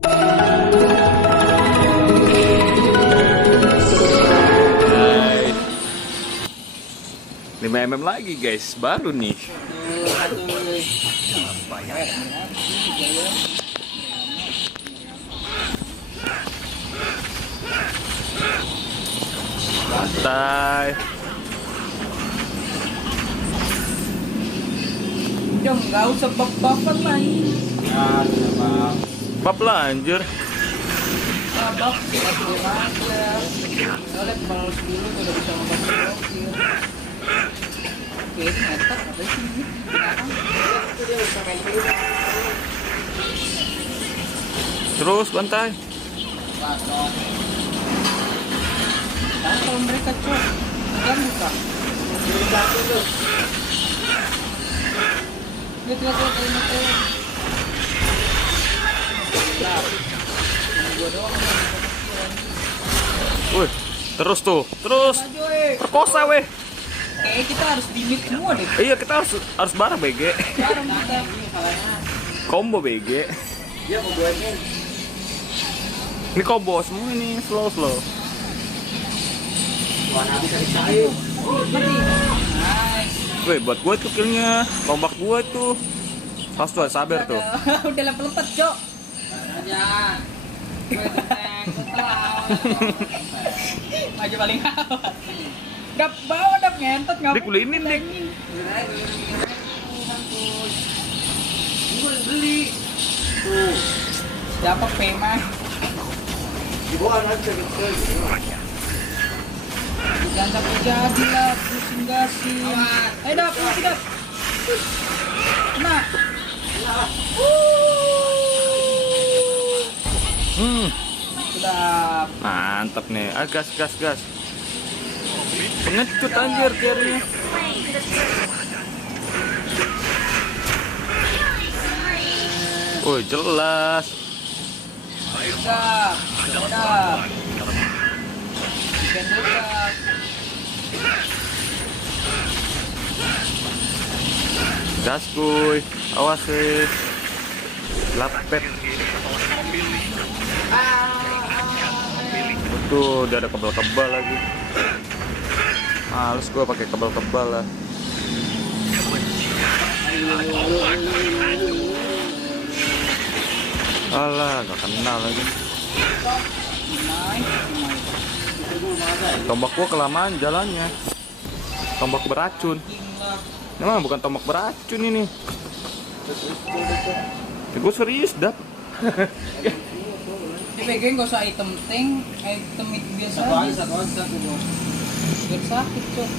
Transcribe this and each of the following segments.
Hai. 5 mm lagi guys, baru nih. Santai. Jom, nggak usah bab-baban main. Bab lah anjir. Bab, game aja. Soalnya balas dulu tuh udah bisa ngomong blokir. Oke, ini ngetok apa sih ini? Terus bantai. Nah, kalau mereka cok, kan buka. Lihat gua doang. Wih, terus tuh, terus perkosa weh. Kayaknya kita harus limit semua deh. Iya, kita harus bareng BG. Bareng kita. Combo BG. Dia mau buatin. Ini combo semua ini, slow. Warna bisa dicair. Mati. Nice. Wih, buat gue tuh killnya, tombak gue tuh. Pas tuh, sabar tuh. Udah level 4, Cok. Aja. Maju paling awal. Dap bawa dap ngentot ngapain? Dik, kulinin dik. Gue beli. Tuh. Siapa Pema? Di bawah nanti bisa. Jangan sampai jadi lah, pusing gasin. Dap, pusing dap. Kena. Sudah. Mantap nih. Ah, gas. Pengecut anjir tiarnya. Woi, jelas. Dap. Dap. Ikan dap. Gas kuy. Awas weh. Lapet. Tuh, udah ada kebal-kebal lagi. Males gua pakai kebal-kebal lah. Alah, gak kenal lagi. Tombak gua kelamaan jalannya. Tombak beracun. Ini mah bukan tombak beracun ini. Ya, gua serius dap. Di PG nggak usah item tank, item itu biasa aja. Satu. Biar sakit Cok.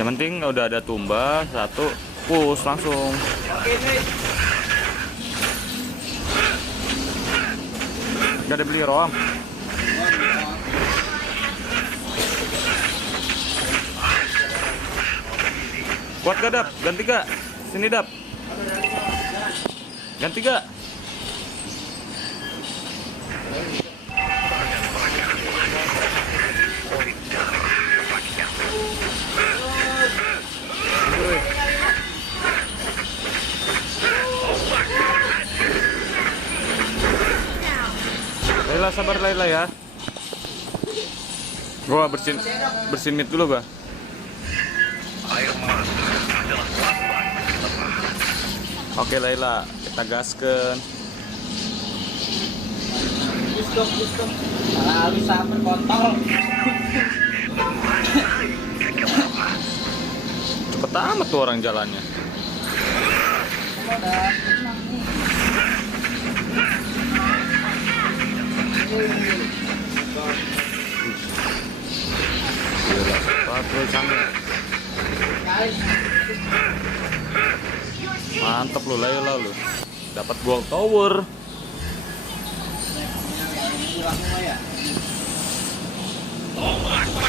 Yang penting udah ada tumbal satu, push langsung. Gak ada beli rom. Kuat gak dap? Ganti gak? Sini dap. Ganti gak? Laila, sabar Laila ya. Gua bersin mid dulu gua. Oke Laila, kita gaskan. Busdom. Lalu sabar kontol. Cepet amat tuh orang jalannya. Kalau udah tenang nih. Gila, cepat tuh sangat. Mantap lu Laila lu. Dapat gold tower.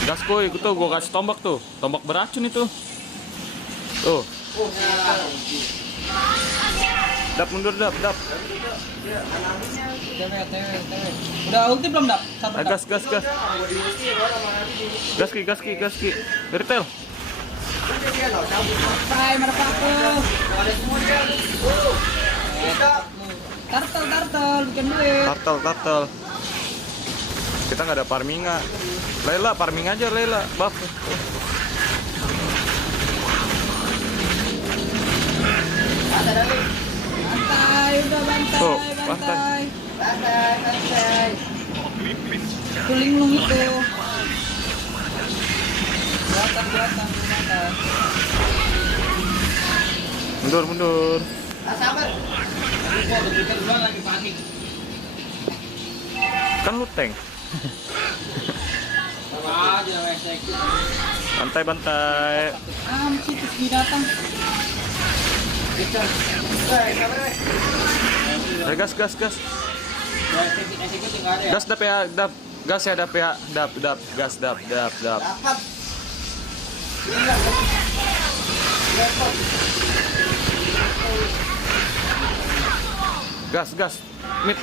Gas koy, ikut tuh gua kasih tombak tuh. Tombak beracun itu. Tuh. Dap mundur dap. TW. Udah ulti belum dap? Sabar. Gas. Gaski. Bertel. Hai motherfucker. ikan duit. Turtle. Kita nggak ada farminga. Layla, farming aja Layla. Buff. Bantai, udah bantai, Tuh, bantai. Bantai. Tulinglung itu. Buatan. Mundur. Sabar. Gua udah duluan lagi panik. Kan lu tank. Sama aja wesek. Bantai. Sih terus binatang. Gas. Wesek enggak ada ya. Gas dap ya, dap. Gas ya dap ya. Dap. Gas dap. Dapat. Gas. Mid.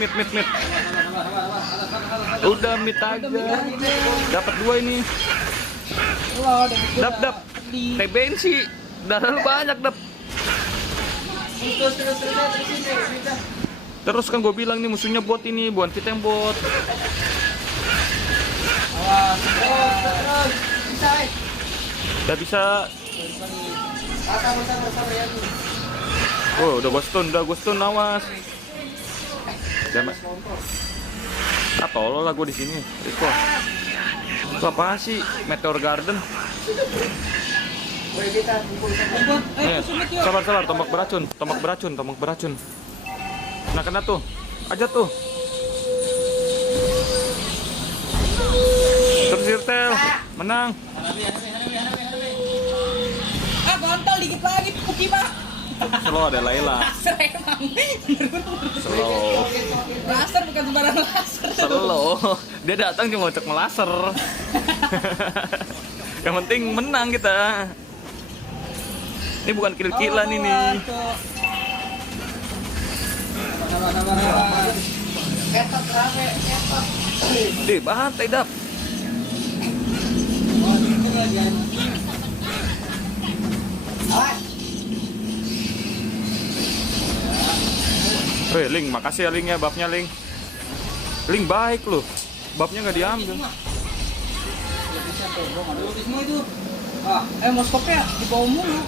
Udah mid aja. Dapat 2 ini. Wah, udah gede. Dap. TBN sih. Darah lu banyak dap. Terus. Terus kan gue bilang nih musuhnya bot ini, bukan kita yang bot. Awas. Terus. Bisa. Udah bisa. Sabar ya. Oh, udah gue stun, awas. Jangan. Tolol lah gue di sini. Itu apa sih? Meteor Garden. Boleh kita kumpul. Sumit yuk. Sabar, tombak beracun. Nah, kena tuh. Aja tuh. Terus Irtel, menang. Kontol dikit lagi, Puki Pak. Slow ada Layla. Laser emang. Slow. Laser bukan sembarang laser. Slow. Dia datang cuma untuk melaser. Yang penting menang kita. Ini bukan kill-killan ini. Sabar. Ketok rame, ketok. Deh, bantai dap. Awas. Weh, Ling, makasih ya Ling ya, buffnya Ling. Ling baik loh. Buffnya nggak diambil. Semua itu. Moskopnya di bawah mulu.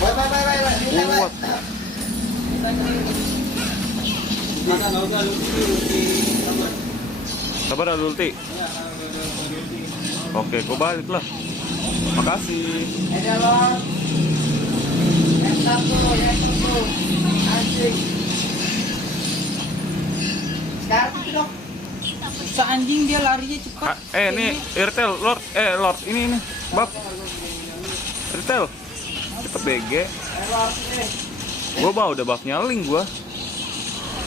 Bye. Kuat. Sabar ada ulti. Oke, gua balik lah. Makasih. Ada loh. Satu. Anjing. Sekarang itu dong. Bisa anjing dia larinya cepat. Nih, Irtel, Lord, ini, buff. Irtel, cepet BG. Gua bawa udah buffnya Ling gua.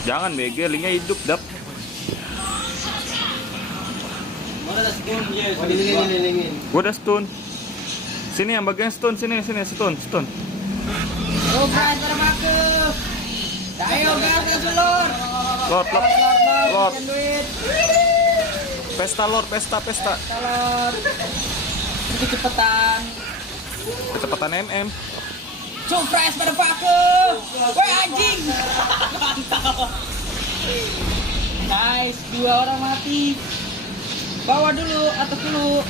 Jangan BG, Lingnya hidup, dap. Gua udah stun. Sini yang bagian stun, sini stun. Oh, guys, pada maku. Ayo, gas Lord. Lord. Bikin duit. Pesta Lord. Lord. Ini kecepatan. Kecepatan MM. Surprise pada paku. Woi anjing. Mantap. Nice, 2 orang mati. Bawa dulu, atas dulu.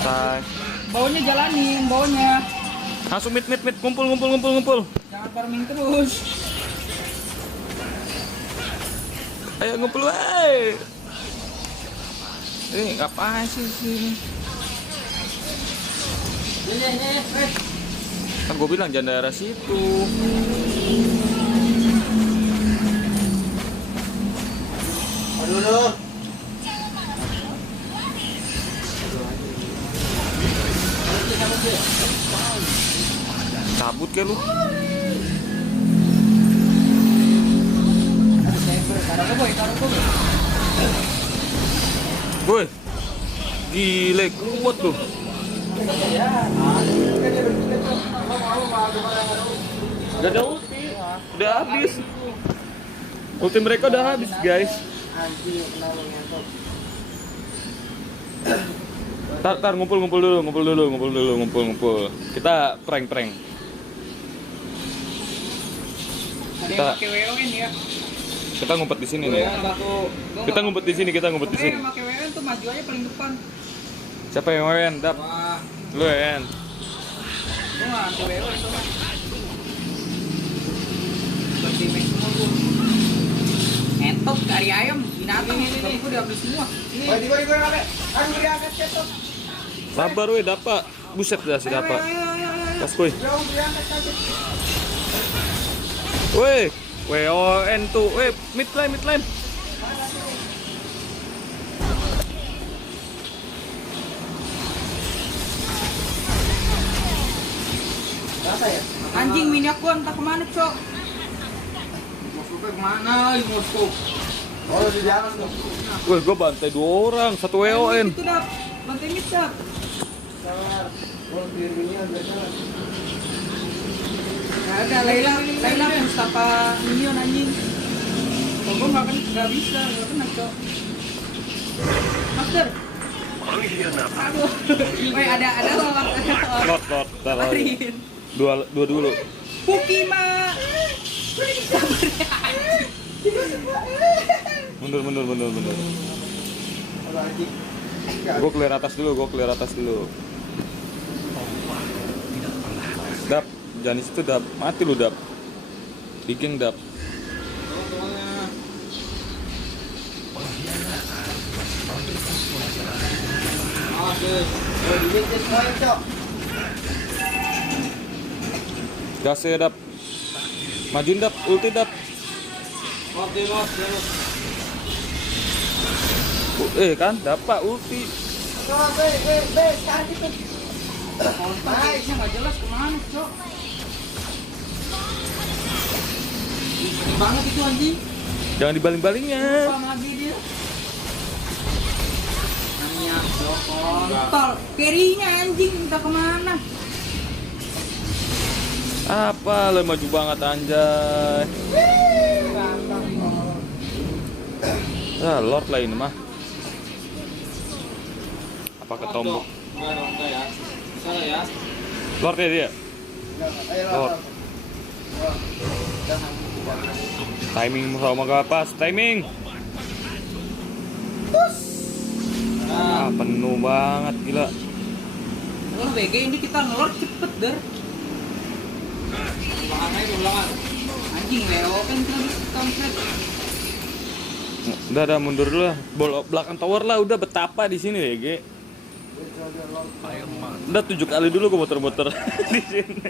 Say. Bawanya jalanin, bawanya. Langsung mid. Ngumpul. Jangan farming terus. Ayo ngumpul, wey. Ini ngapain sih? Kan gue bilang jangan daerah situ. Aduh. Cabut ke lu. Taruh ke boy. Boy. Gile kuat tuh. Gak ada ulti. Udah habis. Ulti mereka udah habis, guys. Tar ngumpul dulu. Kita prank. Ada yang Kita- pakai WO ini ya. Kita ngumpet di sini nih. Kita ngumpet di sini, kita ngumpet di sini. Pakai WN tuh maju aja paling depan. Siapa yang main? Dap. Wah, Lu ya. Gua nggak anti WN tuh. Berarti main semua gua. Entok dari ayam, binatang ini gua diambil semua. Ini. Sabar we, Dapa. Buset dah si Dapa. Pas kuy. Weh, WON tuh. Weh, mid lane, mid lane. Anjing minyak gua entah kemana, Cok. Moskownya kemana? Moskow. Oh, di atas tuh. Weh, gua bantai 2 orang, 1 WON. Itu dah, bantai mid, Cok. Sabar. Oh, birunya udah jalan. Nggak ada, Laila Mustafa Minion anjing. Kalau gua nggak bisa, nggak kena, Cok. Master. Aduh. Weh, ada lawan. Lot, taruh. Larin. Dua dulu. Pukima. Mundur. Kalau anjing. Gua clear atas dulu. Dap, jangan di situ Dap. Mati lu Dap. Di geng Dap. Oh, di mid semuanya, Cok. Gas ya Dap. Majuin Dap, ulti Dap. Oke, bos. Kan Dapa ulti. Coba, sekarang gitu. Kontaknya nggak jelas kemana, Cok. Ini banget itu anjing. Jangan dibaling-balingnya. Lupa lagi dia. Namanya Cok kontol. Perinya anjing entah kemana. Apa lo maju banget anjay. Lord lah ini mah. Apa ketombok? Enggak ya. Salah ya. Lord ya dia. Ayo, Lord. Jangan. Timing sama gak pas, timing. Penuh banget gila. Kalau BG ini kita ngelor cepet der. Ulangan. Anjing Leo kan kita bisa konsep. Udah mundur dulu lah. Belakang tower lah udah betapa di sini ya, Ge. Udah 7 kali dulu gue muter-muter di sini.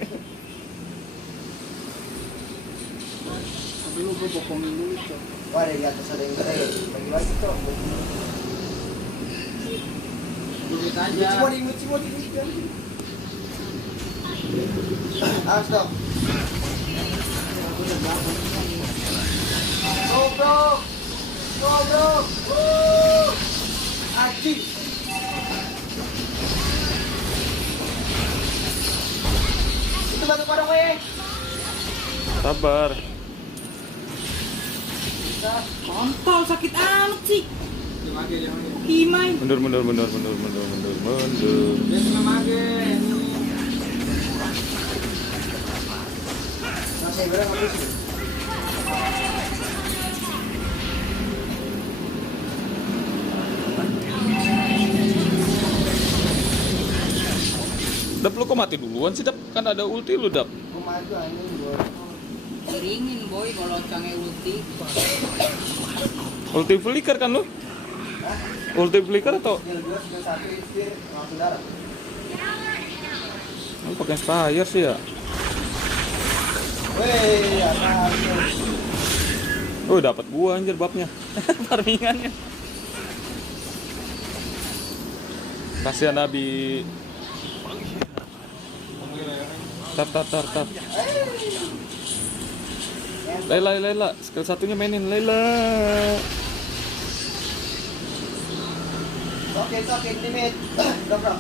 Dulu gue bokongin dulu, Cok. Wah, di atas ada yang keren. Bagi lagi, Cok. Duduk aja. Cimo di. Awas, Cok. Go, bro. Anjing. Itu batu padang, weh. Sabar. Kontol sakit amat sih. Jangan lagi. Kimai. Mundur. Dia tengah mage. Masih berapa sih? Dap lu kok mati duluan sih Dap? Kan ada ulti lu Dap. Gua maju anjing gua. Iringin boy kalau cangnya ulti. Ulti flicker kan lu? Ulti flicker atau Skill 2, skill 1 istir langsung darah. lu pakai Spire sih ya? Weh, apa? Oh, dapat gua anjir babnya. Farmingannya. Kasihan Nabi. Tar. Laila. Skill satunya mainin Laila. Oke, limit. Udah, bro.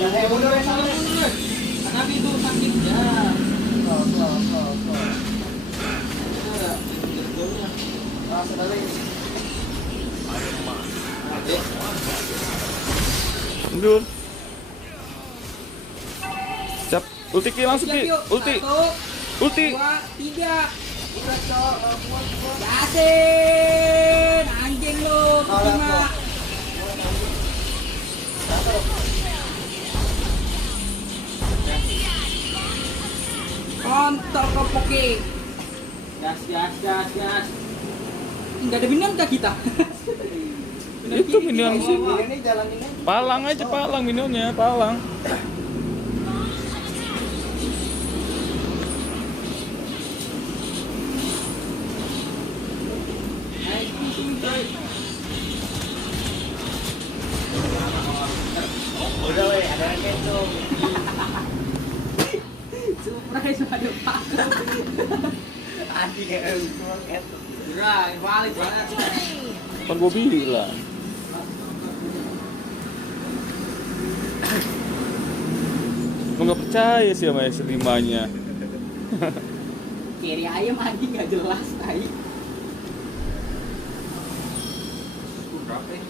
Jangan mundur ya, sama. Nabi itu sakit ya. Go. Langsung balik. Mundur. Siap. Ulti Ki langsung Ki. Ulti. 1, Ulti. 2, 3. Udah cok, buat. Yasin, anjing lu, percuma. Kontol kopoki. Gas, gas, gas, gas. Enggak ada minion kah kita? Itu minion sih. Ini jalan ini. Palang aja, palang minionnya, palang. Udah weh, ada kencung. Surprise ada Pak. Anjing kayak semua kencung. Gerah, balik banget. Kan gue bilang. Gue nggak percaya sih sama S5-nya. Kiri ayam anjing enggak jelas tai. Berapa ya?